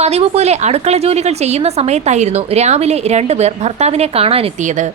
പതിവ് പോലെ അടുക്കള ജോലികൾ ചെയ്യുന്ന സമയത്തായിരുന്നു രാവിലെ രണ്ടുപേർ ഭർത്താവിനെ കാണാനെത്തിയത്.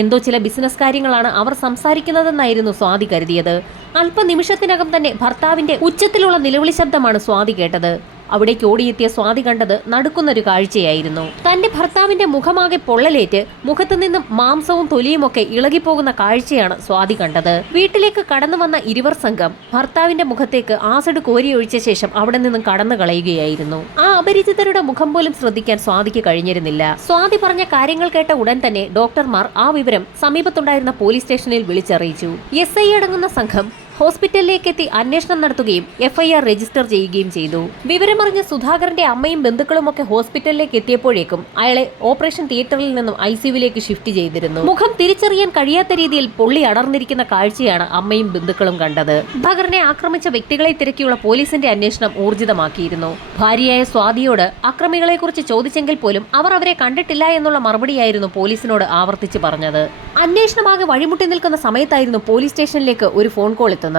എന്തോ ചില ബിസിനസ് കാര്യങ്ങളാണ് അവർ സംസാരിക്കുന്നതെന്നായിരുന്നു സ്വാതി കരുതിയത്. അല്പനിമിഷത്തിനകം തന്നെ ഭർത്താവിന്റെ ഉച്ചത്തിലുള്ള നിലവിളി ശബ്ദമാണ് സ്വാതി കേട്ടത്. അവിടേക്ക് ഓടിയെത്തിയ സ്വാതി കണ്ടത് നടുക്കുന്നൊരു കാഴ്ചയായിരുന്നു. തന്റെ ഭർത്താവിന്റെ മുഖമാകെ പൊള്ളലേറ്റ് മുഖത്തു നിന്നും മാംസവും തൊലിയുമൊക്കെ ഇളകിപ്പോകുന്ന കാഴ്ചയാണ് സ്വാതി കണ്ടത്. വീട്ടിലേക്ക് കടന്നു വന്ന ഇരുവർ സംഘം ഭർത്താവിന്റെ മുഖത്തേക്ക് ആസിഡ് കോരിയൊഴിച്ച ശേഷം അവിടെ നിന്നും കടന്നു കളയുകയായിരുന്നു. ആ അപരിചിതരുടെ മുഖം പോലും ശ്രദ്ധിക്കാൻ സ്വാതിക്ക് കഴിഞ്ഞിരുന്നില്ല. സ്വാതി പറഞ്ഞ കാര്യങ്ങൾ കേട്ട ഉടൻ തന്നെ ഡോക്ടർമാർ ആ വിവരം സമീപത്തുണ്ടായിരുന്ന പോലീസ് സ്റ്റേഷനിൽ വിളിച്ചറിയിച്ചു. SI അടങ്ങുന്ന സംഘം ഹോസ്പിറ്റലിലേക്ക് എത്തി അന്വേഷണം നടത്തുകയും FIR രജിസ്റ്റർ ചെയ്യുകയും ചെയ്തു. വിവരമറിഞ്ഞ സുധാകരന്റെ അമ്മയും ബന്ധുക്കളുമൊക്കെ ഹോസ്പിറ്റലിലേക്ക് എത്തിയപ്പോഴേക്കും അയാളെ ഓപ്പറേഷൻ തിയേറ്ററിൽ നിന്നും ICUവിലേക്ക് ഷിഫ്റ്റ് ചെയ്തിരുന്നു. മുഖം തിരിച്ചറിയാൻ കഴിയാത്ത രീതിയിൽ പൊള്ളി അടർന്നിരിക്കുന്ന കാഴ്ചയാണ് അമ്മയും ബന്ധുക്കളും കണ്ടത്. സുധാകരനെ ആക്രമിച്ച വ്യക്തികളെ തിരക്കിയുള്ള പോലീസിന്റെ അന്വേഷണം ഊർജിതമാക്കിയിരുന്നു. ഭാര്യയായ സ്വാതിയോട് അക്രമികളെക്കുറിച്ച് ചോദിച്ചെങ്കിൽ പോലും അവർ അവരെ കണ്ടിട്ടില്ല എന്നുള്ള മറുപടിയായിരുന്നു പോലീസിനോട് ആവർത്തിച്ച് പറഞ്ഞത്. അന്വേഷണമാകെ വഴിമുട്ടി നിൽക്കുന്ന സമയത്തായിരുന്നു പോലീസ് സ്റ്റേഷനിലേക്ക് ഒരു ഫോൺ കോൾ എത്തുന്നത്.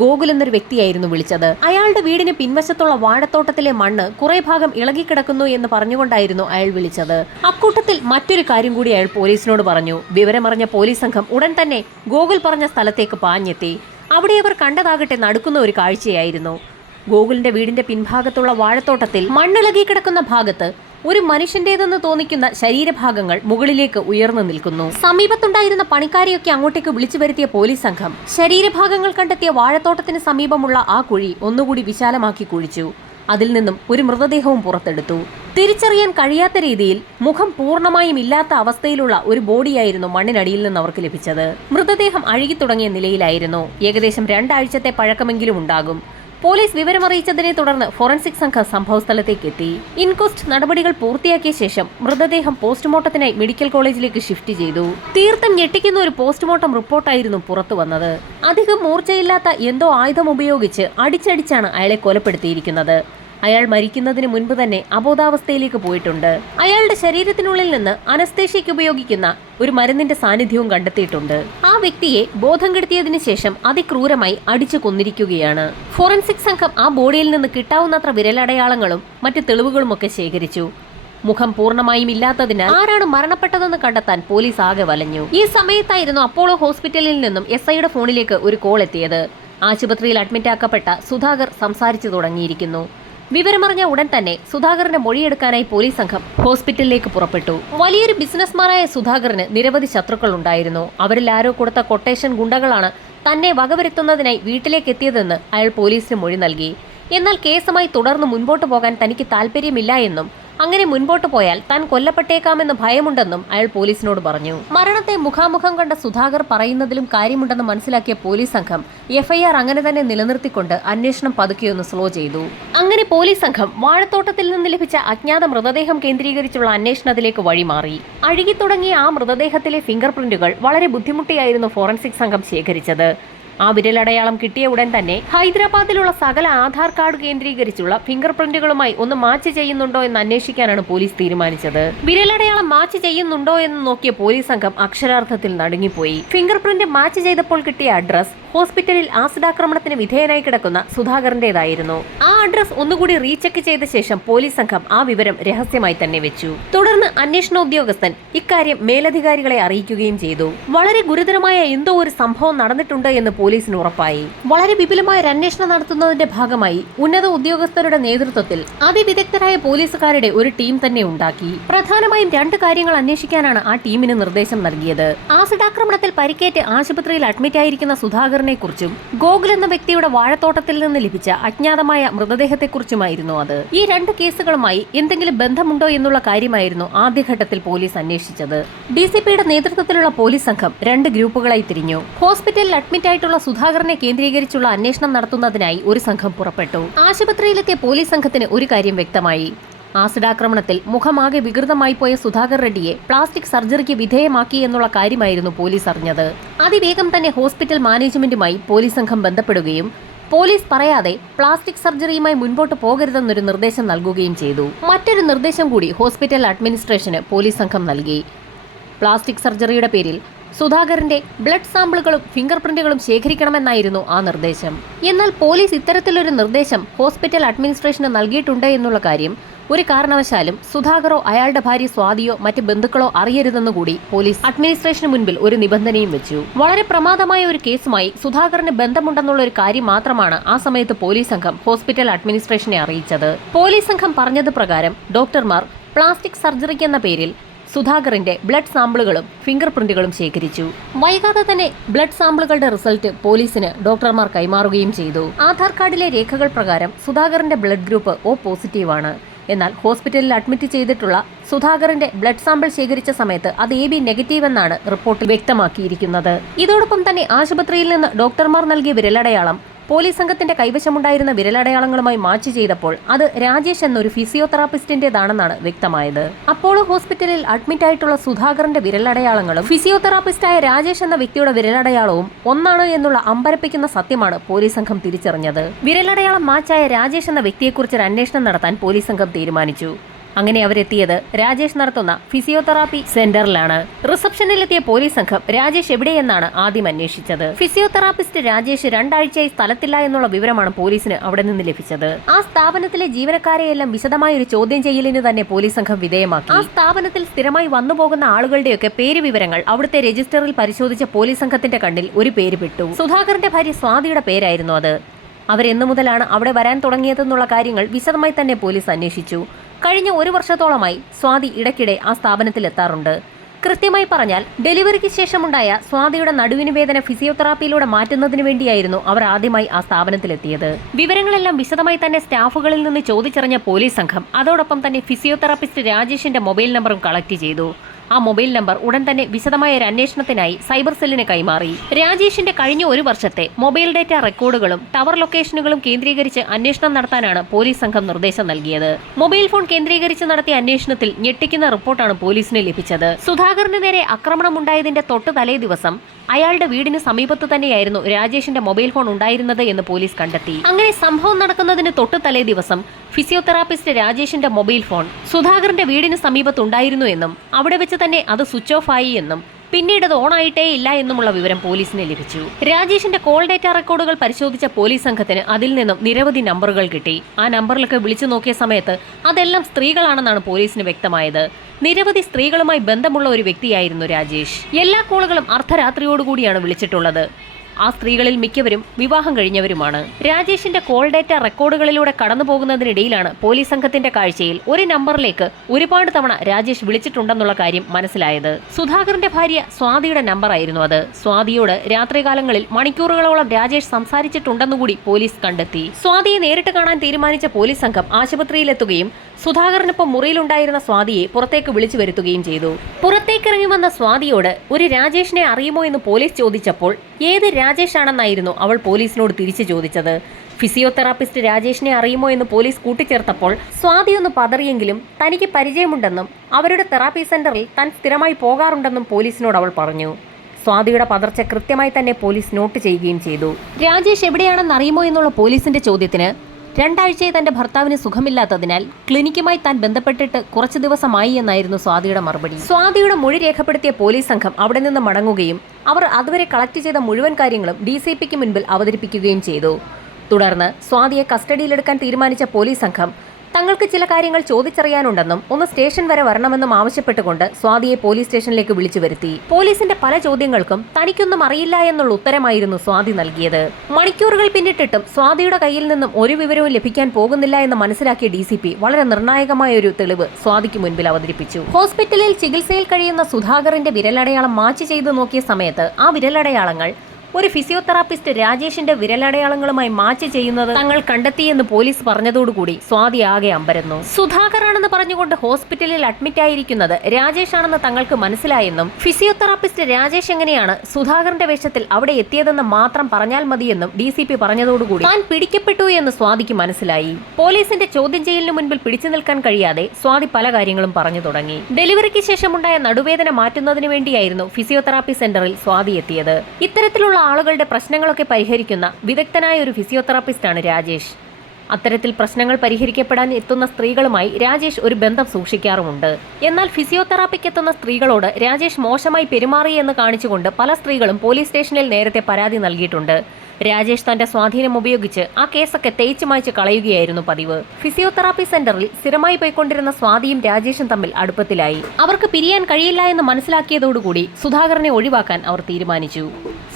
ഗോകുൽ എന്നൊരു വ്യക്തിയായിരുന്നു വിളിച്ചത്. അയാളുടെ വീടിന് പിൻവശത്തുള്ള വാഴത്തോട്ടത്തിലെ മണ്ണ് കുറെ ഭാഗം ഇളകിക്കിടക്കുന്നു എന്ന് പറഞ്ഞുകൊണ്ടായിരുന്നു അയാൾ വിളിച്ചത്. അക്കൂട്ടത്തിൽ മറ്റൊരു കാര്യം കൂടി അയാൾ പോലീസിനോട് പറഞ്ഞു. വിവരമറിഞ്ഞ പോലീസ് സംഘം ഉടൻ തന്നെ ഗോകുൽ പറഞ്ഞ സ്ഥലത്തേക്ക് പാഞ്ഞെത്തി. അവിടെ അവർ കണ്ടതാകട്ടെ നടുക്കുന്ന ഒരു കാഴ്ചയായിരുന്നു. ഗോകുലിന്റെ വീടിന്റെ പിൻഭാഗത്തുള്ള വാഴത്തോട്ടത്തിൽ മണ്ണിളകി കിടക്കുന്ന ഭാഗത്ത് ഒരു മനുഷ്യന്റേതെന്ന് തോന്നിക്കുന്ന ശരീരഭാഗങ്ങൾ മുകളിലേക്ക് ഉയർന്നു നിൽക്കുന്നു. സമീപത്തുണ്ടായിരുന്ന പണിക്കാരെയൊക്കെ അങ്ങോട്ടേക്ക് വിളിച്ചു വരുത്തിയ പോലീസ് സംഘം ശരീരഭാഗങ്ങൾ കണ്ടെത്തിയ വാഴത്തോട്ടത്തിന് സമീപമുള്ള ആ കുഴി ഒന്നുകൂടി വിശാലമാക്കി കുഴിച്ചു. അതിൽ നിന്നും ഒരു മൃതദേഹവും പുറത്തെടുത്തു. തിരിച്ചറിയാൻ കഴിയാത്ത രീതിയിൽ മുഖം പൂർണ്ണമായും ഇല്ലാത്ത അവസ്ഥയിലുള്ള ഒരു ബോഡിയായിരുന്നു മണ്ണിനടിയിൽ നിന്ന് അവർക്ക് ലഭിച്ചത്. മൃതദേഹം അഴുകിത്തുടങ്ങിയ നിലയിലായിരുന്നു. ഏകദേശം 2 ആഴ്ചത്തെ പഴക്കമെങ്കിലും ഉണ്ടാകും. പോലീസ് വിവരമറിയിച്ചതിനെ തുടർന്ന് ഫോറൻസിക് സംഘം സംഭവസ്ഥലത്തേക്ക് എത്തി. ഇൻക്വസ്റ്റ് നടപടികൾ പൂർത്തിയാക്കിയ ശേഷം മൃതദേഹം പോസ്റ്റ്മോർട്ടത്തിനായി മെഡിക്കൽ കോളേജിലേക്ക് ഷിഫ്റ്റ് ചെയ്തു. തീർത്തും ഞെട്ടിക്കുന്ന ഒരു പോസ്റ്റ്മോർട്ടം റിപ്പോർട്ടായിരുന്നു പുറത്തു വന്നത്. അധികം മൂർച്ചയില്ലാത്ത എന്തോ ആയുധം ഉപയോഗിച്ച് അടിച്ചടിച്ചാണ് അയാളെ കൊലപ്പെടുത്തിയിരിക്കുന്നത്. അയാൾ മരിക്കുന്നതിന് മുൻപ് തന്നെ അബോധാവസ്ഥയിലേക്ക് പോയിട്ടുണ്ട്. അയാളുടെ ശരീരത്തിനുള്ളിൽ നിന്ന് അനസ്തേഷ്യയ്ക്ക് ഉപയോഗിക്കുന്ന ഒരു മരുന്നിന്റെ സാന്നിധ്യവും കണ്ടെത്തിയിട്ടുണ്ട്. ആ വ്യക്തിയെ ബോധം കെടുത്തിയതിനു ശേഷം അതിക്രൂരമായി അടിച്ചു കൊന്നിരിക്കുകയാണ്. ഫോറൻസിക് സംഘം ആ ബോഡിയിൽ നിന്ന് കിട്ടാവുന്നത്ര വിരലടയാളങ്ങളും മറ്റ് തെളിവുകളുമൊക്കെ ശേഖരിച്ചു. മുഖം പൂർണ്ണമായും ഇല്ലാത്തതിനാൽ ആരാണ് മരണപ്പെട്ടതെന്ന് കണ്ടെത്താൻ പോലീസ് ആകെ വലഞ്ഞു. ഈ സമയത്തായിരുന്നു അപ്പോളോ ഹോസ്പിറ്റലിൽ നിന്നും SIയുടെ ഫോണിലേക്ക് ഒരു കോൾ എത്തിയത്. ആശുപത്രിയിൽ അഡ്മിറ്റാക്കപ്പെട്ട സുധാകർ സംസാരിച്ചു തുടങ്ങിയിരിക്കുന്നു. വിവരമറിഞ്ഞ ഉടൻ തന്നെ സുധാകരന്റെ മൊഴിയെടുക്കാനായി പോലീസ് സംഘം ഹോസ്പിറ്റലിലേക്ക് പുറപ്പെട്ടു. വലിയൊരു ബിസിനസ്മാനായ സുധാകരന് നിരവധി ശത്രുക്കൾ ഉണ്ടായിരുന്നു. അവരിൽ ആരോ കൊടുത്ത കൊട്ടേഷൻ ഗുണ്ടകളാണ് തന്നെ വകവരുത്തുന്നതിനായി വീട്ടിലേക്ക് എത്തിയതെന്ന് അയാൾ പോലീസിന് മൊഴി നൽകി. എന്നാൽ കേസുമായി തുടർന്ന് മുൻപോട്ട് പോകാൻ തനിക്ക് താല്പര്യമില്ല എന്നും അങ്ങനെ മുൻപോട്ട് പോയാൽ താൻ കൊല്ലപ്പെട്ടേക്കാമെന്ന് ഭയമുണ്ടെന്നും അയാൾ പോലീസിനോട് പറഞ്ഞു. മരണത്തെ മുഖാമുഖം കണ്ട സുധാകർ പറയുന്നതിലും കാര്യമുണ്ടെന്ന് മനസ്സിലാക്കിയ പോലീസ് സംഘം FIR അങ്ങനെ തന്നെ നിലനിർത്തിക്കൊണ്ട് അന്വേഷണം പതുക്കെയൊന്ന് സ്ലോ ചെയ്തു. അങ്ങനെ പോലീസ് സംഘം വാഴത്തോട്ടത്തിൽ നിന്ന് ലഭിച്ച അജ്ഞാത മൃതദേഹം കേന്ദ്രീകരിച്ചുള്ള അന്വേഷണത്തിലേക്ക് വഴിമാറി. അഴുകിത്തുടങ്ങിയ ആ മൃതദേഹത്തിലെ ഫിംഗർ പ്രിന്റുകൾ വളരെ ബുദ്ധിമുട്ടിയായിരുന്നു ഫോറൻസിക് സംഘം ശേഖരിച്ചത്. ആ വിരലടയാളം കിട്ടിയ ഉടൻ തന്നെ ഹൈദരാബാദിലുള്ള സകല ആധാർ കാർഡ് കേന്ദ്രീകരിച്ചുള്ള ഫിംഗർ പ്രിന്റുകളുമായി ഒന്ന് മാച്ച് ചെയ്യുന്നുണ്ടോ എന്ന് അന്വേഷിക്കാനാണ് പോലീസ് തീരുമാനിച്ചത്. വിരലടയാളം മാച്ച് ചെയ്യുന്നുണ്ടോ എന്ന് നോക്കിയ പോലീസ് സംഘം അക്ഷരാർത്ഥത്തിൽ നടുങ്ങിപ്പോയി. ഫിംഗർ പ്രിന്റ് മാച്ച് ചെയ്തപ്പോൾ കിട്ടിയ അഡ്രസ് ഹോസ്പിറ്റലിൽ ആസിഡാക്രമണത്തിന് വിധേയനായി കിടക്കുന്ന സുധാകരന്റേതായിരുന്നു. ആ അഡ്രസ് ഒന്നുകൂടി റീചെക്ക് ചെയ്ത ശേഷം പോലീസ് സംഘം ആ വിവരം രഹസ്യമായി തന്നെ വെച്ചു. തുടർന്ന് അന്വേഷണ ഉദ്യോഗസ്ഥൻ ഇക്കാര്യം മേലധികാരികളെ അറിയിക്കുകയും ചെയ്തു. വളരെ ഗുരുതരമായ എന്തോ ഒരു സംഭവം നടന്നിട്ടുണ്ട് എന്ന് പോലീസിന് ഉറപ്പായി. വളരെ വിപുലമായ ഒരു അന്വേഷണം നടത്തുന്നതിന്റെ ഭാഗമായി ഉന്നത ഉദ്യോഗസ്ഥരുടെ നേതൃത്വത്തിൽ അതിവിദഗ്ധരായ പോലീസുകാരുടെ ഒരു ടീം തന്നെ ഉണ്ടാക്കി. പ്രധാനമായും 2 കാര്യങ്ങൾ അന്വേഷിക്കാനാണ് ആ ടീമിന് നിർദ്ദേശം നൽകിയത്. ആസിഡാക്രമണത്തിൽ പരിക്കേറ്റ് ആശുപത്രിയിൽ അഡ്മിറ്റ് ആയിരിക്കുന്ന സുധാകരനെ കുറിച്ചും ഗോകുൽ എന്ന വ്യക്തിയുടെ വാഴത്തോട്ടത്തിൽ നിന്ന് ലഭിച്ച അജ്ഞാതമായ മൃതദേഹത്തെക്കുറിച്ചുമായിരുന്നു അത്. ഈ 2 കേസുകളുമായി എന്തെങ്കിലും ബന്ധമുണ്ടോ എന്നുള്ള കാര്യമായിരുന്നു ആദ്യഘട്ടത്തിൽ പോലീസ് അന്വേഷിച്ചത്. DCPയുടെ നേതൃത്വത്തിലുള്ള പോലീസ് സംഘം 2 ഗ്രൂപ്പുകളായി തിരിഞ്ഞു. ഹോസ്പിറ്റലിൽ അഡ്മിറ്റ് ആയിട്ടുള്ള സുധാകരനെ കേന്ദ്രീകരിച്ചുള്ള അന്വേഷണം നടത്തുന്നതിനായി ഒരു സംഘം പുറപ്പെട്ടു. ആശുപത്രിയിലെത്തിയ പോലീസ് സംഘത്തിന് ഒരു കാര്യം വ്യക്തമായി. ആസിഡാക്രമണത്തിൽ മുഖമാകെ വികൃതമായി പോയ സുധാകർ റെഡ്ഡിയെ പ്ലാസ്റ്റിക് സർജറിക്ക് വിധേയമാക്കി എന്നുള്ള കാര്യമായിരുന്നു പോലീസ് അറിഞ്ഞത്. അതിവേഗം തന്നെ ഹോസ്പിറ്റൽ മാനേജ്മെന്റുമായി പോലീസ് സംഘം ബന്ധപ്പെടുകയും പോലീസ് പറയാതെ പ്ലാസ്റ്റിക് സർജറിയുമായി മുൻപോട്ട് പോകരുതെന്നൊരു നിർദ്ദേശം നൽകുകയും ചെയ്തു. മറ്റൊരു നിർദ്ദേശം കൂടി ഹോസ്പിറ്റൽ അഡ്മിനിസ്ട്രേഷന് പോലീസ് സംഘം നൽകി. പ്ലാസ്റ്റിക് സർജറിയുടെ പേരിൽ സുധാകരന്റെ ബ്ലഡ് സാമ്പിളുകളും ഫിംഗർ പ്രിന്റുകളും ശേഖരിക്കണമെന്നായിരുന്നു ആ നിർദ്ദേശം. എന്നാൽ പോലീസ് ഇത്തരത്തിലൊരു നിർദ്ദേശം ഹോസ്പിറ്റൽ അഡ്മിനിസ്ട്രേഷന് നൽകിയിട്ടുണ്ട് എന്നുള്ള കാര്യം ഒരു കാരണവശാലും സുധാകരോ അയാളുടെ ഭാര്യ സ്വാതിയോ മറ്റ് ബന്ധുക്കളോ അറിയരുതെന്നുകൂടി പോലീസ് അഡ്മിനിസ്ട്രേഷന് മുൻപിൽ ഒരു നിബന്ധനയും വെച്ചു. വളരെ പ്രമാദമായ ഒരു കേസുമായി സുധാകരന് ബന്ധമുണ്ടെന്നുള്ള ഒരു കാര്യം മാത്രമാണ് ആ സമയത്ത് പോലീസ് സംഘം ഹോസ്പിറ്റൽ അഡ്മിനിസ്ട്രേഷനെ അറിയിച്ചത്. പോലീസ് സംഘം പറഞ്ഞത് പ്രകാരം ഡോക്ടർമാർ പ്ലാസ്റ്റിക് സർജറിക്ക് എന്ന പേരിൽ സുധാകറിന്റെ ബ്ലഡ് സാമ്പിളുകളും ഫിംഗർ പ്രിന്റുകളും ശേഖരിച്ചു. വൈകാതെ തന്നെ ബ്ലഡ് സാമ്പിളുകളുടെ റിസൾട്ട് പോലീസിന് ഡോക്ടർമാർ കൈമാറുകയും ചെയ്തു. ആധാർ കാർഡിലെ രേഖകൾ പ്രകാരം സുധാകറിന്റെ ബ്ലഡ് ഗ്രൂപ്പ് O പോസിറ്റീവാണ്. എന്നാൽ ഹോസ്പിറ്റലിൽ അഡ്മിറ്റ് ചെയ്തിട്ടുള്ള സുധാകറിന്റെ ബ്ലഡ് സാമ്പിൾ ശേഖരിച്ച സമയത്ത് അത് AB നെഗറ്റീവ് എന്നാണ് റിപ്പോർട്ടിൽ വ്യക്തമാക്കിയിരിക്കുന്നത്. ഇതോടൊപ്പം തന്നെ ആശുപത്രിയിൽ നിന്ന് ഡോക്ടർമാർ നൽകിയ വിരലടയാളം പോലീസ് സംഘത്തിന്റെ കൈവശമുണ്ടായിരുന്ന വിരലടയാളങ്ങളുമായി മാച്ച് ചെയ്തപ്പോൾ അത് രാജേഷ് എന്നൊരു ഫിസിയോതെറാപ്പിസ്റ്റിന്റേതാണെന്നാണ് വ്യക്തമായത്. അപ്പോളോ ഹോസ്പിറ്റലിൽ അഡ്മിറ്റ് ആയിട്ടുള്ള സുധാകറിന്റെ വിരലടയാളങ്ങളും ഫിസിയോതെറാപ്പിസ്റ്റായ രാജേഷ് എന്ന വ്യക്തിയുടെ വിരലടയാളവും ഒന്നാണ് എന്നുള്ള അമ്പരപ്പിക്കുന്ന സത്യമാണ് പോലീസ് സംഘം തിരിച്ചറിഞ്ഞത്. വിരലടയാളം മാച്ചായ രാജേഷ് എന്ന വ്യക്തിയെക്കുറിച്ച് ഒരു അന്വേഷണം നടത്താൻ പോലീസ് സംഘം തീരുമാനിച്ചു. അങ്ങനെ അവരെത്തിയത് രാജേഷ് നടത്തുന്ന ഫിസിയോതെറാപ്പി സെന്ററിലാണ്. റിസപ്ഷനിലെത്തിയ പോലീസ് സംഘം രാജേഷ് എവിടെയെന്നാണ് ആദ്യം അന്വേഷിച്ചത്. ഫിസിയോതെറാപ്പിസ്റ്റ് രാജേഷ് 2 ആഴ്ചയായി സ്ഥലത്തില്ല എന്നുള്ള വിവരമാണ് പോലീസിന് അവിടെ നിന്ന് ലഭിച്ചത്. ആ സ്ഥാപനത്തിലെ ജീവനക്കാരെയെല്ലാം വിശദമായ ഒരു ചോദ്യം ചെയ്യലിന് തന്നെ പോലീസ് സംഘം വിധേയമാക്കി. ആ സ്ഥാപനത്തിൽ സ്ഥിരമായി വന്നുപോകുന്ന ആളുകളുടെയൊക്കെ പേര് വിവരങ്ങൾ അവിടുത്തെ രജിസ്റ്ററിൽ പരിശോധിച്ച പോലീസ് സംഘത്തിന്റെ കണ്ണിൽ ഒരു പേര് പെട്ടു. സുധാകരന്റെ ഭാര്യ സ്വാതിയുടെ പേരായിരുന്നു അത്. അവരെന്നു മുതലാണ് അവിടെ വരാൻ തുടങ്ങിയതെന്നുള്ള കാര്യങ്ങൾ വിശദമായി തന്നെ പോലീസ് അന്വേഷിച്ചു. കഴിഞ്ഞ 1 വർഷത്തോളമായി സ്വാതി ഇടയ്ക്കിടെ ആ സ്ഥാപനത്തിൽ എത്താറുണ്ട്. കൃത്യമായി പറഞ്ഞാൽ ഡെലിവറിക്ക് ശേഷമുണ്ടായ സ്വാതിയുടെ നടുവിന് വേദന ഫിസിയോതെറാപ്പിയിലൂടെ മാറ്റുന്നതിന് വേണ്ടിയായിരുന്നു അവർ ആദ്യമായി ആ സ്ഥാപനത്തിലെത്തിയത്. വിവരങ്ങളെല്ലാം വിശദമായി തന്നെ സ്റ്റാഫുകളിൽ നിന്ന് ചോദിച്ചറിഞ്ഞ പോലീസ് സംഘം അതോടൊപ്പം തന്നെ ഫിസിയോതെറാപ്പിസ്റ്റ് രാജേഷിന്റെ മൊബൈൽ നമ്പറും കളക്ട് ചെയ്തു. ആ മൊബൈൽ നമ്പർ ഉടൻ തന്നെ വിശദമായ ഒരു അന്വേഷണത്തിനായി സൈബർ സെല്ലിന് കൈമാറി. രാജേഷിന്റെ കഴിഞ്ഞ 1 വർഷത്തെ മൊബൈൽ ഡാറ്റ റെക്കോർഡുകളും ടവർ ലൊക്കേഷനുകളും കേന്ദ്രീകരിച്ച് അന്വേഷണം നടത്താനാണ് പോലീസ് സംഘം നിർദ്ദേശം നൽകിയത്. മൊബൈൽ ഫോൺ കേന്ദ്രീകരിച്ച് നടത്തിയ അന്വേഷണത്തിൽ ഞെട്ടിക്കുന്ന റിപ്പോർട്ടാണ് പോലീസിന് ലഭിച്ചത്. സുധാകറിന് നേരെ ആക്രമണമുണ്ടായതിന്റെ തൊട്ട് തലേ ദിവസം അയാളുടെ വീടിന് സമീപത്ത് തന്നെയായിരുന്നു രാജേഷിന്റെ മൊബൈൽ ഫോൺ ഉണ്ടായിരുന്നത് എന്ന് പോലീസ് കണ്ടെത്തി. അങ്ങനെ സംഭവം നടക്കുന്നതിന് തൊട്ട് തലേ ദിവസം ഫിസിയോതെറാപ്പിസ്റ്റ് രാജേഷിന്റെ മൊബൈൽ ഫോൺ സുധാകറിന്റെ വീടിന് സമീപത്തുണ്ടായിരുന്നു എന്നും അവിടെ വെച്ച് തന്നെ അത് സ്വിച്ച് ഓഫ് ആയി എന്നും പിന്നീട് അത് ഓണായിട്ടേ ഇല്ല എന്നുമുള്ള വിവരം പോലീസിന് ലഭിച്ചു. രാജേഷിന്റെ കോൾ ഡേറ്റ റെക്കോർഡുകൾ പരിശോധിച്ച പോലീസ് സംഘത്തിന് അതിൽ നിന്നും നിരവധി നമ്പറുകൾ കിട്ടി. ആ നമ്പറിലൊക്കെ വിളിച്ചു നോക്കിയ സമയത്ത് അതെല്ലാം സ്ത്രീകളാണെന്നാണ് പോലീസിന് വ്യക്തമായത്. നിരവധി സ്ത്രീകളുമായി ബന്ധമുള്ള ഒരു വ്യക്തിയായിരുന്നു രാജേഷ്. എല്ലാ കോളുകളും അർദ്ധരാത്രിയോടുകൂടിയാണ് വിളിച്ചിട്ടുള്ളത്. ആ സ്ത്രീകളിൽ മിക്കവരും വിവാഹം കഴിഞ്ഞവരുമാണ്. രാജേഷിന്റെ കോൾ ഡേറ്റ റെക്കോർഡുകളിലൂടെ കടന്നു പോകുന്നതിനിടയിലാണ് പോലീസ് സംഘത്തിന്റെ കാഴ്ചയിൽ ഒരു നമ്പറിലേക്ക് ഒരുപാട് തവണ രാജേഷ് വിളിച്ചിട്ടുണ്ടെന്നുള്ള കാര്യം മനസ്സിലായത്. സുധാകറിന്റെ ഭാര്യ സ്വാതിയുടെ നമ്പറായിരുന്നു അത്. സ്വാതിയോട് രാത്രികാലങ്ങളിൽ മണിക്കൂറുകളോളം രാജേഷ് സംസാരിച്ചിട്ടുണ്ടെന്നുകൂടി പോലീസ് കണ്ടെത്തി. സ്വാതിയെ നേരിട്ട് കാണാൻ തീരുമാനിച്ച പോലീസ് സംഘം ആശുപത്രിയിലെത്തുകയും സുധാകരനൊപ്പം മുറിയിലുണ്ടായിരുന്ന സ്വാതിയെ പുറത്തേക്ക് വിളിച്ചു വരുത്തുകയും ചെയ്തു. പുറത്തേക്കിറങ്ങി വന്ന സ്വാതിയോട് ഒരു രാജേഷിനെ അറിയുമോ എന്ന് പോലീസ് ചോദിച്ചപ്പോൾ ഏത് രാജേഷാണെന്നായിരുന്നു അവൾ പോലീസിനോട് തിരിച്ചു ചോദിച്ചത്. ഫിസിയോതെറാപ്പിസ്റ്റ് രാജേഷിനെ അറിയുമോ എന്ന് പോലീസ് കൂട്ടിച്ചേർത്തപ്പോൾ സ്വാതി ഒന്ന് പതറിയെങ്കിലും തനിക്ക് പരിചയമുണ്ടെന്നും അവരുടെ തെറാപ്പി സെന്ററിൽ താൻ സ്ഥിരമായി പോകാറുണ്ടെന്നും പോലീസിനോട് അവൾ പറഞ്ഞു. സ്വാതിയുടെ പതർച്ച കൃത്യമായി തന്നെ പോലീസ് നോട്ട് ചെയ്യുകയും ചെയ്തു. രാജേഷ് എവിടെയാണെന്ന് അറിയുമോ എന്നുള്ള പോലീസിന്റെ ചോദ്യത്തിന് 2 ആഴ്ചയായി തന്റെ ഭർത്താവിന് സുഖമില്ലാത്തതിനാൽ ക്ലിനിക്കുമായി താൻ ബന്ധപ്പെട്ടിട്ട് കുറച്ചു ദിവസമായി എന്നായിരുന്നു സ്വാതിയുടെ മറുപടി. സ്വാതിയുടെ മൊഴി രേഖപ്പെടുത്തിയ പോലീസ് സംഘം അവിടെ നിന്ന് മടങ്ങുകയും അവർ അതുവരെ കളക്ട് ചെയ്ത മുഴുവൻ കാര്യങ്ങളും DCPക്ക് മുൻപിൽ അവതരിപ്പിക്കുകയും ചെയ്തു. തുടർന്ന് സ്വാതിയെ കസ്റ്റഡിയിലെടുക്കാൻ തീരുമാനിച്ച പോലീസ് സംഘം തങ്ങൾക്ക് ചില കാര്യങ്ങൾ ചോദിച്ചറിയാനുണ്ടെന്നും ഒന്ന് സ്റ്റേഷൻ വരെ വരണമെന്നും ആവശ്യപ്പെട്ടുകൊണ്ട് സ്വാതിയെ പോലീസ് സ്റ്റേഷനിലേക്ക് വിളിച്ചു വരുത്തി. പോലീസിന്റെ പല ചോദ്യങ്ങൾക്കും തനിക്കൊന്നും അറിയില്ല എന്നുള്ള ഉത്തരമായിരുന്നു സ്വാതി നൽകിയത്. മണിക്കൂറുകൾ പിന്നിട്ടിട്ടും സ്വാതിയുടെ കയ്യിൽ നിന്നും ഒരു വിവരവും ലഭിക്കാൻ പോകുന്നില്ല എന്ന് മനസ്സിലാക്കിയ DCP വളരെ നിർണായകമായ ഒരു തെളിവ് സ്വാതിക്ക് മുൻപിൽ അവതരിപ്പിച്ചു. ഹോസ്പിറ്റലിൽ ചികിത്സയിൽ കഴിയുന്ന സുധാകറിന്റെ വിരലടയാളം മാച്ച് ചെയ്തു നോക്കിയ സമയത്ത് ആ വിരലടയാളങ്ങൾ ഒരു ഫിസിയോതെറാപ്പിസ്റ്റ് രാജേഷിന്റെ വിരലടയാളങ്ങളുമായി മാച്ച് ചെയ്യുന്നത് തങ്ങൾ കണ്ടെത്തിയെന്ന് പോലീസ് പറഞ്ഞതോടുകൂടി സ്വാതി ആകെ അമ്പരന്നു. സുധാകറാണെന്ന് പറഞ്ഞുകൊണ്ട് ഹോസ്പിറ്റലിൽ അഡ്മിറ്റ് ആയിരിക്കുന്നത് രാജേഷ് ആണെന്ന് തങ്ങൾക്ക് മനസ്സിലായെന്നും ഫിസിയോതെറാപ്പിസ്റ്റ് രാജേഷ് എങ്ങനെയാണ് സുധാകറിന്റെ വേഷത്തിൽ അവിടെ എത്തിയതെന്ന് മാത്രം പറഞ്ഞാൽ മതിയെന്നും DCP പറഞ്ഞതോടുകൂടി താൻ പിടിക്കപ്പെട്ടു എന്ന് സ്വാതിക്ക് മനസ്സിലായി. പോലീസിന്റെ ചോദ്യം ചെയ്യലിന് മുൻപിൽ പിടിച്ചു നിൽക്കാൻ കഴിയാതെ സ്വാതി പല കാര്യങ്ങളും പറഞ്ഞു തുടങ്ങി. ഡെലിവറിക്ക് ശേഷമുണ്ടായ നടുവേദന മാറ്റുന്നതിന് വേണ്ടിയായിരുന്നു ഫിസിയോതെറാപ്പി സെന്ററിൽ സ്വാതി എത്തിയത്. ഇത്തരത്തിലുള്ള ആളുകളുടെ പ്രശ്നങ്ങളൊക്കെ പരിഹരിക്കുന്ന വിദഗ്ധനായ ഒരു ഫിസിയോതെറാപ്പിസ്റ്റാണ് രാജേഷ്. അത്തരത്തിൽ പ്രശ്നങ്ങൾ പരിഹരിക്കപ്പെടാൻ എത്തുന്ന സ്ത്രീകളുമായി രാജേഷ് ഒരു ബന്ധം സൂക്ഷിക്കാറുമുണ്ട്. എന്നാൽ ഫിസിയോതെറാപ്പിക്ക് എത്തുന്ന സ്ത്രീകളോട് രാജേഷ് മോശമായി പെരുമാറി എന്ന് കാണിച്ചുകൊണ്ട് പല സ്ത്രീകളും പോലീസ് സ്റ്റേഷനിൽ നേരത്തെ പരാതി നൽകിയിട്ടുണ്ട്. രാജേഷ് തന്റെ സ്വാധീനം ഉപയോഗിച്ച് ആ കേസൊക്കെ തേച്ചു മായ്ച്ച് കളയുകയായിരുന്നു പതിവ്. ഫിസിയോതെറാപ്പി സെന്ററിൽ സ്ഥിരമായി പോയിക്കൊണ്ടിരുന്ന സ്വാതിയും രാജേഷും തമ്മിൽ അടുപ്പത്തിലായി. അവർക്ക് പിരിയാൻ കഴിയില്ല എന്ന് മനസ്സിലാക്കിയതോടുകൂടി സുധാകരനെ ഒഴിവാക്കാൻ അവർ തീരുമാനിച്ചു.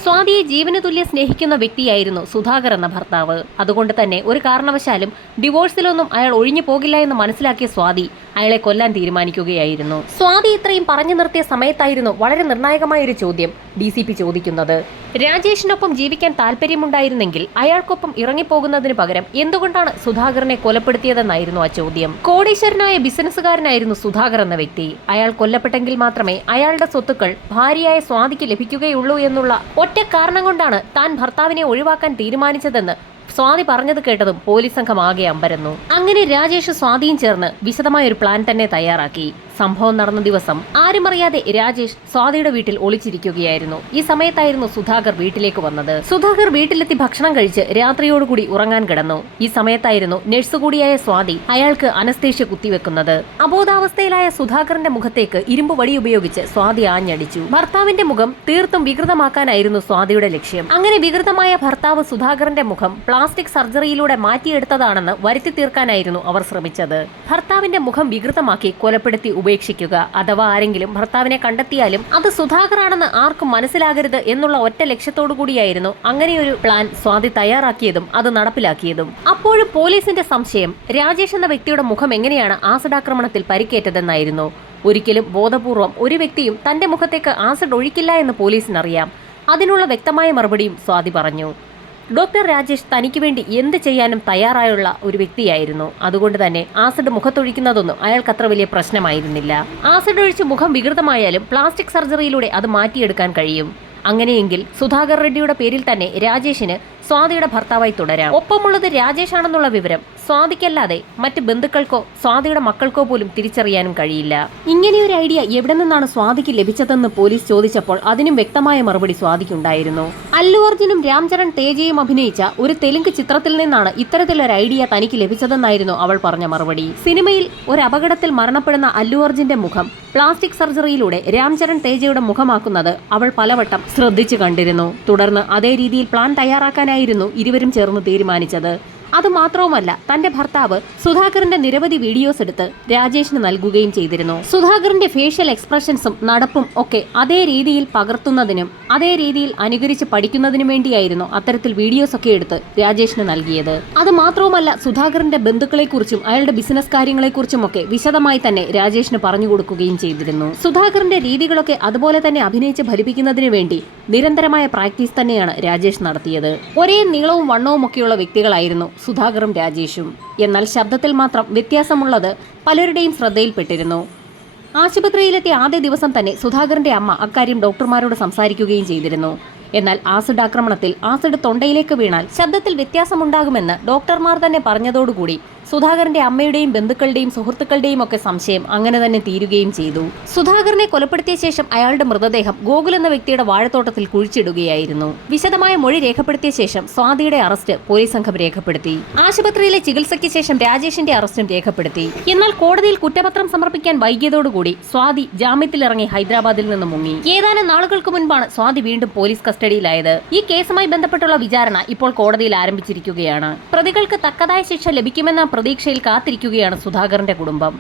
സ്വാതിയെ ജീവന് തുല്യ സ്നേഹിക്കുന്ന വ്യക്തിയായിരുന്നു സുധാകർ എന്ന ഭർത്താവ്. അതുകൊണ്ട് തന്നെ ഒരു കാരണവശാലും ഡിവോഴ്സിലൊന്നും അയാൾ ഒഴിഞ്ഞു പോകില്ല എന്ന് മനസ്സിലാക്കിയ സ്വാതി അയാളെ കൊല്ലാൻ തീരുമാനിക്കുകയായിരുന്നു. സ്വാതി ഇത്രയും പറഞ്ഞു നിർത്തിയ സമയത്തായിരുന്നു വളരെ നിർണായകമായ ഒരു ചോദ്യം DCP ചോദിക്കുന്നത്. രാജേഷിനൊപ്പം ജീവിക്കാൻ താല്പര്യമുണ്ടായിരുന്നെങ്കിൽ അയാൾക്കൊപ്പം ഇറങ്ങിപ്പോകുന്നതിന് പകരം എന്തുകൊണ്ടാണ് സുധാകരനെ കൊലപ്പെടുത്തിയതെന്നായിരുന്നു ആ ചോദ്യം. കോടീശ്വരനായ ബിസിനസ്സുകാരനായിരുന്നു സുധാകർ എന്ന വ്യക്തി. അയാൾ കൊല്ലപ്പെട്ടെങ്കിൽ മാത്രമേ അയാളുടെ സ്വത്തുക്കൾ ഭാര്യയായ സ്വാതിക്ക് ലഭിക്കുകയുള്ളൂ എന്നുള്ള ഒറ്റ കാരണം കൊണ്ടാണ് താൻ ഭർത്താവിനെ ഒഴിവാക്കാൻ തീരുമാനിച്ചതെന്ന് സ്വാതി പറഞ്ഞത് കേട്ടതും പോലീസ് സംഘം ആകെ അമ്പരന്നു. അങ്ങനെ രാജേഷ് സ്വാതിയും ചേർന്ന് വിശദമായ ഒരു പ്ലാൻ തന്നെ തയ്യാറാക്കി. സംഭവം നടന്ന ദിവസം ആരും അറിയാതെ രാജേഷ് സ്വാതിയുടെ വീട്ടിൽ ഒളിച്ചിരിക്കുകയായിരുന്നു. ഈ സമയത്തായിരുന്നു സുധാകർ വീട്ടിലേക്ക് വന്നത്. സുധാകർ വീട്ടിലെത്തി ഭക്ഷണം കഴിച്ച് രാത്രിയോടുകൂടി ഉറങ്ങാൻ കിടന്നു. ഈ സമയത്തായിരുന്നു നഴ്സ് കൂടിയായ സ്വാതി അയാൾക്ക് അനസ്തേഷ്യ കുത്തിവെക്കുന്നത്. അബോധാവസ്ഥയിലായ സുധാകറിന്റെ മുഖത്തേക്ക് ഇരുമ്പ് വടി ഉപയോഗിച്ച് സ്വാതി ആഞ്ഞടിച്ചു. ഭർത്താവിന്റെ മുഖം തീർത്തും വികൃതമാക്കാനായിരുന്നു സ്വാതിയുടെ ലക്ഷ്യം. അങ്ങനെ വികൃതമായ ഭർത്താവ് സുധാകറിന്റെ മുഖം പ്ലാസ്റ്റിക് സർജറിയിലൂടെ മാറ്റിയെടുത്തതാണെന്ന് വരുത്തി തീർക്കാനായിരുന്നു അവർ ശ്രമിച്ചത്. ഭർത്താവിന്റെ മുഖം വികൃതമാക്കി കൊലപ്പെടുത്തി ഉപേക്ഷിക്കുക, അഥവാ ആരെങ്കിലും ഭർത്താവിനെ കണ്ടെത്തിയാലും അത് സുധാകറാണെന്ന് ആർക്കും മനസ്സിലാകരുത് എന്നുള്ള ഒറ്റ ലക്ഷ്യത്തോടു കൂടിയായിരുന്നു അങ്ങനെയൊരു പ്ലാൻ സ്വാതി തയ്യാറാക്കിയതും അത് നടപ്പിലാക്കിയതും. അപ്പോഴും പോലീസിന്റെ സംശയം രാജേഷ് എന്ന വ്യക്തിയുടെ മുഖം എങ്ങനെയാണ് ആസിഡ് ആക്രമണത്തിൽ പരിക്കേറ്റതെന്നായിരുന്നു. ഒരിക്കലും ബോധപൂർവം ഒരു വ്യക്തിയും തന്റെ മുഖത്തേക്ക് ആസിഡ് ഒഴിക്കില്ല എന്ന് പോലീസിനറിയാം. അതിനുള്ള വ്യക്തമായ മറുപടിയും സ്വാതി പറഞ്ഞു. ഡോക്ടർ രാജേഷ് തനിക്ക് വേണ്ടി എന്ത് ചെയ്യാനും തയ്യാറായുള്ള ഒരു വ്യക്തിയായിരുന്നു. അതുകൊണ്ട് തന്നെ ആസിഡ് മുഖത്തൊഴിക്കുന്നതൊന്നും അയാൾക്കത്ര വലിയ പ്രശ്നമായിരുന്നില്ല. ആസിഡ് ഒഴിച്ച് മുഖം വികൃതമായാലും പ്ലാസ്റ്റിക് സർജറിയിലൂടെ അത് മാറ്റിയെടുക്കാൻ കഴിയും. അങ്ങനെയെങ്കിൽ സുധാകർ റെഡ്ഡിയുടെ പേരിൽ തന്നെ രാജേഷിന് സ്വാതിയുടെ ഭർത്താവായി തുടരാം. ഒപ്പമുള്ളത് രാജേഷ് ആണെന്നുള്ള വിവരം സ്വാതിക്കല്ലാതെ മറ്റ് ബന്ധുക്കൾക്കോ സ്വാതിയുടെ മക്കൾക്കോ പോലും തിരിച്ചറിയാനും കഴിയില്ല. ഇങ്ങനെയൊരു ഐഡിയ എവിടെ നിന്നാണ് സ്വാതിക്ക് ലഭിച്ചതെന്ന് പോലീസ് ചോദിച്ചപ്പോൾ അതിനും വ്യക്തമായ മറുപടി സ്വാതിക്കുണ്ടായിരുന്നു. അല്ലു അർജുനും രാംചരൺ തേജയും അഭിനയിച്ച ഒരു തെലുങ്ക് ചിത്രത്തിൽ നിന്നാണ് ഇത്തരത്തിലൊരു ഐഡിയ തനിക്ക് ലഭിച്ചതെന്നായിരുന്നു അവൾ പറഞ്ഞ മറുപടി. സിനിമയിൽ ഒരു അപകടത്തിൽ മരണപ്പെടുന്ന അല്ലു അർജുന്റെ മുഖം പ്ലാസ്റ്റിക് സർജറിയിലൂടെ രാംചരൺ തേജയുടെ മുഖമാക്കുന്നത് അവൾ പലവട്ടം ശ്രദ്ധിച്ചു കണ്ടിരുന്നു. തുടർന്ന് അതേ രീതിയിൽ പ്ലാൻ തയ്യാറാക്കാനായിരുന്നു ഇരുവരും ചേർന്ന് തീരുമാനിച്ചത്. അതുമാത്രവുമല്ല, തന്റെ ഭർത്താവ് സുധാകറിന്റെ നിരവധി വീഡിയോസ് എടുത്ത് രാജേഷിന് നൽകുകയും ചെയ്തിരുന്നു. സുധാകറിന്റെ ഫേഷ്യൽ എക്സ്പ്രഷൻസും നടപ്പും ഒക്കെ അതേ രീതിയിൽ പകർത്തുന്നതിനും അതേ രീതിയിൽ അനുകരിച്ച് പഠിക്കുന്നതിനും വേണ്ടിയായിരുന്നു അത്തരത്തിൽ വീഡിയോസ് ഒക്കെ എടുത്ത് രാജേഷിന് നൽകിയത്. അത് മാത്രവുമല്ല, സുധാകറിന്റെ ബന്ധുക്കളെക്കുറിച്ചും അയാളുടെ ബിസിനസ് കാര്യങ്ങളെക്കുറിച്ചും ഒക്കെ വിശദമായി തന്നെ രാജേഷിന് പറഞ്ഞു കൊടുക്കുകയും ചെയ്തിരുന്നു. സുധാകറിന്റെ രീതികളൊക്കെ അതുപോലെ തന്നെ അഭിനയിച്ച് ഫലിപ്പിക്കുന്നതിന് വേണ്ടി നിരന്തരമായ പ്രാക്ടീസ് തന്നെയാണ് രാജേഷ് നടത്തിയത്. ഒരേ നീളവും വണ്ണവും ഒക്കെയുള്ള വ്യക്തികളായിരുന്നു സുധാകറും രാജേഷും. എന്നാൽ ശബ്ദത്തിൽ മാത്രം വ്യത്യാസമുള്ളത് പലരുടെയും ശ്രദ്ധയിൽപ്പെട്ടിരുന്നു. ആശുപത്രിയിലെത്തിയ ആദ്യ ദിവസം തന്നെ സുധാകറിന്റെ അമ്മ അക്കാര്യം ഡോക്ടർമാരോട് സംസാരിക്കുകയും ചെയ്തിരുന്നു. എന്നാൽ ആസിഡ് ആക്രമണത്തിൽ ആസിഡ് തൊണ്ടയിലേക്ക് വീണാൽ ശബ്ദത്തിൽ വ്യത്യാസമുണ്ടാകുമെന്ന് ഡോക്ടർമാർ തന്നെ പറഞ്ഞതോടുകൂടി സുധാകറിന്റെ അമ്മയുടെയും ബന്ധുക്കളുടെയും സുഹൃത്തുക്കളുടെയും ഒക്കെ സംശയം അങ്ങനെ തന്നെ തീരുകയും ചെയ്തു. സുധാകറിനെ കൊലപ്പെടുത്തിയ ശേഷം അയാളുടെ മൃതദേഹം ഗോകുൽ എന്ന വ്യക്തിയുടെ വാഴത്തോട്ടത്തിൽ കുഴിച്ചിടുകയായിരുന്നു. വിശദമായ മൊഴി രേഖപ്പെടുത്തിയ ശേഷം സ്വാതിയുടെ അറസ്റ്റ് പോലീസ് സംഘം രേഖപ്പെടുത്തി. ആശുപത്രിയിലെ ചികിത്സയ്ക്ക് ശേഷം രാജേഷിന്റെ അറസ്റ്റും രേഖപ്പെടുത്തി. എന്നാൽ കോടതിയിൽ കുറ്റപത്രം സമർപ്പിക്കാൻ വൈകിയതോടുകൂടി സ്വാതി ജാമ്യത്തിലിറങ്ങി ഹൈദരാബാദിൽ നിന്ന് മുങ്ങി. ഏതാനും നാളുകൾക്ക് മുൻപാണ് സ്വാതി വീണ്ടും പോലീസ് കസ്റ്റഡിയിലായത്. ഈ കേസുമായി ബന്ധപ്പെട്ടുള്ള വിചാരണ ഇപ്പോൾ കോടതിയിൽ ആരംഭിച്ചിരിക്കുകയാണ്. പ്രതികൾക്ക് തക്കതായ ശിക്ഷ ലഭിക്കുമെന്ന പ്രതീക്ഷയിൽ കാത്തിരിക്കുകയാണ് സുധാകറിന്റെ കുടുംബം.